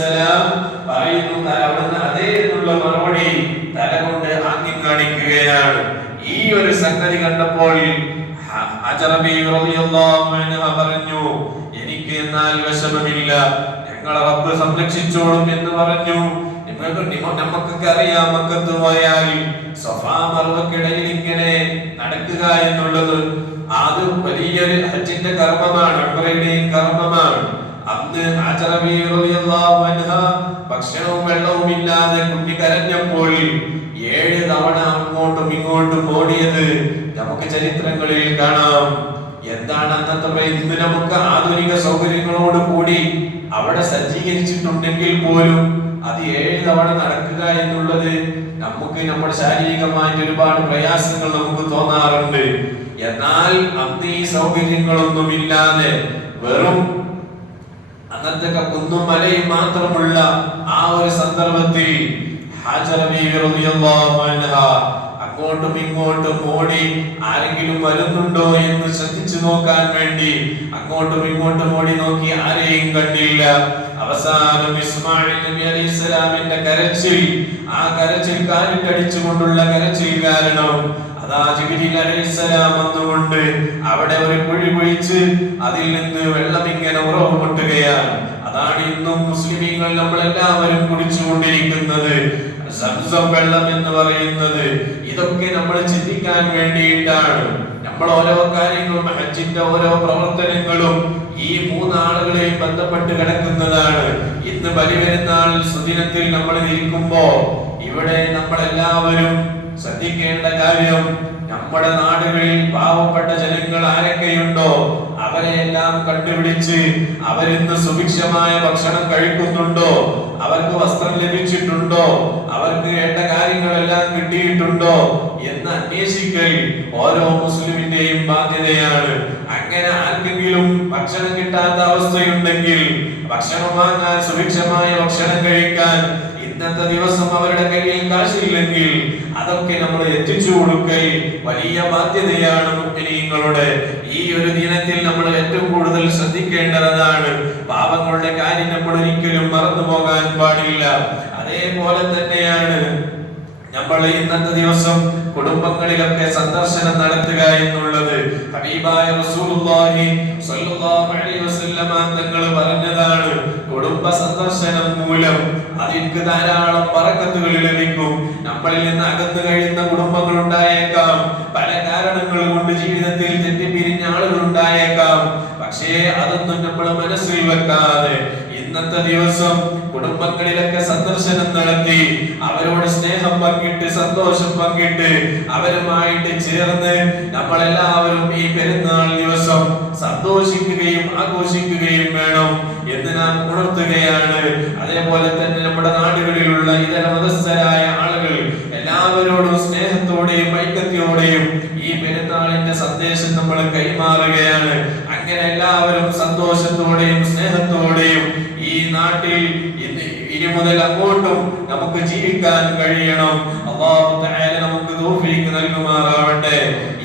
അലൈഹിസ്സലാം പറയുന്നു, അവിടുന്ന് അതേ എന്നുള്ള മറുപടി തല കൊണ്ട് ആംഗ്യം കാണിക്കുകയാണ്. ഈ ഒരു സംഗതി കണ്ടപ്പോൾ ഹജറ ബീവി റളിയല്ലാഹു അൻഹ പറഞ്ഞു, എനിക്ക് എന്നാൽ വിഷമമില്ല, ഞങ്ങളെ റബ്ബ് സംരക്ഷിച്ചോളും എന്ന് പറഞ്ഞു. നമുക്കൊക്കെ അറിയാം, മക്കത്ത് പോയാൽ സഫാ മർവക്കിടയിൽ ഇങ്ങനെ നടക്കുക എന്നുള്ളത് അത് വലിയൊരു ഹജ്ജിന്റെ കർമ്മമാണ്, ഉംറയുടെയും കർമ്മമാണ്. അന്ന് ഹജറ ബീവി റളിയല്ലാഹു അൻഹ ഭക്ഷണവും വെള്ളവും ഇല്ലാതെ കുട്ടി കരഞ്ഞപ്പോൾ 7 തവണ അങ്ങോട്ടും ഇങ്ങോട്ടും ഓടിയത് നമുക്ക് ചരിത്രങ്ങളിൽ കാണാം. എന്താണ് അന്നത്തെ? ഇന്ന് നമുക്ക് ആധുനിക സൗകര്യങ്ങളോട് കൂടി അവിടെ സജ്ജീകരിച്ചിട്ടുണ്ടെങ്കിൽ പോലും അത് 7 തവണ നടക്കുക എന്നുള്ളത് നമുക്ക് നമ്മുടെ ശാരീരികമായിട്ട് ഒരുപാട് പ്രയാസങ്ങൾ നമുക്ക് തോന്നാറുണ്ട്. എന്നാൽ അന്ന് ഈ സൗകര്യങ്ങളൊന്നും ഇല്ലാതെ വെറും അന്നത്തെ കുന്നും മലയും മാത്രമുള്ള ആ ഒരു സന്ദർഭത്തിൽ ഹജറ ബീവി റളിയല്ലാഹു അൻഹ അങ്ങോട്ടും ഇങ്ങോട്ടും ഓടി ആരെങ്കിലും വരുന്നുണ്ടോ എന്ന് ശ്രദ്ധിച്ചു നോക്കാൻ വേണ്ടി അങ്ങോട്ടും ഇങ്ങോട്ടും ഓടി നോക്കി, ആരെയും കണ്ടില്ല. അവസാനം ഇസ്മായിൽ നബി അലൈഹിസ്സലാമിന്റെ കരച്ചിൽ, ആ കരച്ചിൽ കാലിട്ടടിച്ചുകൊണ്ടുള്ള കരച്ചിൽ കാരണം അതാ ജിബ്രീൽ അലൈഹിസ്സലാം വന്നുകൊണ്ട് അവിടെ ഒരു കുഴി കുഴിച്ച് അതിൽ നിന്ന് വെള്ളം ഇങ്ങനെ ഉറവ് പൊട്ടുകയാണ്. അതാണ് ഇന്നും മുസ്ലിമീങ്ങൾ നമ്മളെല്ലാവരും കുടിച്ചുകൊണ്ടിരിക്കുന്നത് സംസം വെള്ളം എന്ന് പറയുന്നത്. ഇതൊക്കെ നമ്മൾ ചിന്തിക്കാൻ വേണ്ടിയിട്ടാണ്. നമ്മൾ ഓരോ കാര്യങ്ങളും ഹജ്ജിന്റെ ഓരോ പ്രവർത്തനങ്ങളും ഈ 3 ആളുകളെയും ബന്ധപ്പെട്ട് കിടക്കുന്നതാണ്. ഇന്ന് ബലിപെരുന്നാൾ സുദിനത്തിൽ നമ്മൾ ഇരിക്കുമ്പോ ഇവിടെ നമ്മളെല്ലാവരും ശ്രദ്ധിക്കേണ്ട കാര്യം, നമ്മുടെ നാടുകളിൽ പാവപ്പെട്ട ജനങ്ങൾ ആരൊക്കെയുണ്ടോ അവരെയെല്ലാം കണ്ടുപിടിച്ച് അവരിന്ന് സുഭിക്ഷമായ ഭക്ഷണം കഴിക്കുന്നുണ്ടോ, അവർക്ക് വസ്ത്രം ലഭിച്ചിട്ടുണ്ടോ, അവർക്ക് വേണ്ട കാര്യങ്ങളെല്ലാം കിട്ടിയിട്ടുണ്ടോ എന്ന് അന്വേഷിക്കൽ ഓരോ മുസ്ലിമിന്റെയും ബാധ്യതയാണ്. അങ്ങനെ ആർക്കെങ്കിലും ഭക്ഷണം കിട്ടാത്ത അവസ്ഥയുണ്ടെങ്കിൽ ഭക്ഷണം വാങ്ങാൻ, സുഭിക്ഷമായ ഭക്ഷണം കഴിക്കാൻ ഇന്നത്തെ ദിവസം അവരുടെ കയ്യിൽ കാശില്ലെങ്കിൽ അതൊക്കെ നമ്മൾ എത്തിച്ചു കൊടുക്കൽ വലിയ ബാധ്യതയാണ് മുഅ്മിനീങ്ങളുടെ. ഈ ഒരു ദിനത്തിൽ നമ്മൾ ഏറ്റവും കൂടുതൽ ശ്രദ്ധിക്കേണ്ടതാണ്. പാവങ്ങളുടെ കാര്യം നമ്മൾ ഒരിക്കലും മറന്നു പോകാൻ പാടില്ല. അതേപോലെ തന്നെയാണ് നമ്മൾ ഇന്നത്തെ ദിവസം കുടുംബങ്ങളിലൊക്കെ സന്ദർശനം നടത്തുക എന്നുള്ളത്. ഹബീബായ റസൂലുള്ളാഹി സ്വല്ലല്ലാഹു അലൈഹി വസല്ലമ തങ്ങൾ പറഞ്ഞതാണ്, കുടുംബ സന്ദർശനം മൂലം അതിற்கு ധാരാളം ബറക്കത്തുകൾ ലഭിക്കും. നമ്മളിൽ നിന്ന് അകന്നു കഴിയുന്ന കുടുംബങ്ങൾ ഉണ്ടായേക്കാം, പല കാരണങ്ങൾ കൊണ്ട് ജീവിതത്തിൽ തെറ്റിപ്പിരിഞ്ഞ ആളുകൾ ഉണ്ടായേക്കാം. പക്ഷേ അതൊന്നും നമ്മൾ മനസ്സിൽ വെക്കാതെ ഇന്നത്തെ ദിവസം കുടുംബങ്ങളിലൊക്കെ സന്ദർശനം നടത്തി അവരോട് സ്നേഹം പങ്കിട്ട് സന്തോഷം പങ്കിട്ട് അവരുമായിട്ട് ചേർന്ന് നമ്മളെല്ലാവരും ഈ പെരുന്നാൾ ദിവസം സന്തോഷിക്കുകയും ആഘോഷിക്കുകയും വേണം എന്ന് നാം ഉണർത്തുകയാണ്. അതേപോലെ തന്നെ നമ്മുടെ നാടുകളിലുള്ള ഇതര മതസ്ഥരായ ആളുകൾ എല്ലാവരോടും സ്നേഹത്തോടെയും ഐക്യത്തോടെയും ഈ പെരുന്നാളിന്റെ സന്ദേശം നമ്മൾ കൈമാറുകയാണ്. അങ്ങനെ എല്ലാവരും സന്തോഷത്തോടെയും സ്നേഹത്തോടെയും ഈ നാട്ടിൽ ഇനി മുതൽ അങ്ങോട്ടും നമുക്ക് ജീവിക്കാൻ കഴിയണം. അല്ലാഹു തആല നമുക്ക് തൗഫീഖ് നൽകുമാറാവട്ടെ.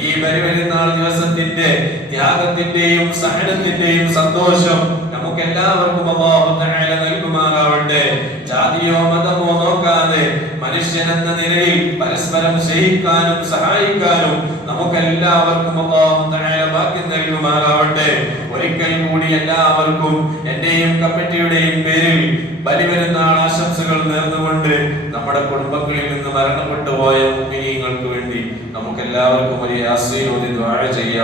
ഈ പെരുന്നാൾ ദിവസത്തിന്റെ ത്യാഗത്തിന്റെയും സഹനത്തിന്റെയും സന്തോഷം നമുക്ക് എല്ലാവർക്കും അല്ലാഹു തആല നൽകുമാറാവട്ടെ. ജാതിയോ മതമോ നോക്കാതെ മനുഷ്യനെന്ന നിലയിൽ പരസ്പരം സ്നേഹിക്കാനും സഹായിക്കാനും നമുക്ക് എല്ലാവർക്കും അല്ലാഹു തആല ഭാഗ്യം നൽകുമാറാവട്ടെ. ഒരിക്കൽ കൂടി എല്ലാവർക്കും എന്റെയും കമ്മിറ്റിയുടെയും പേരിൽ ബലിപെരുന്നാൾ ആശംസകൾ നേർന്നുകൊണ്ട് നമ്മുടെ കുടുംബങ്ങളിൽ നിന്ന് മരണപ്പെട്ടു പോയ മുഅ്മിനീങ്ങൾക്ക് വേണ്ടി നമുക്ക് എല്ലാവർക്കും ഒരു യാസീൻ ഓതി ദുആ ചെയ്യാം.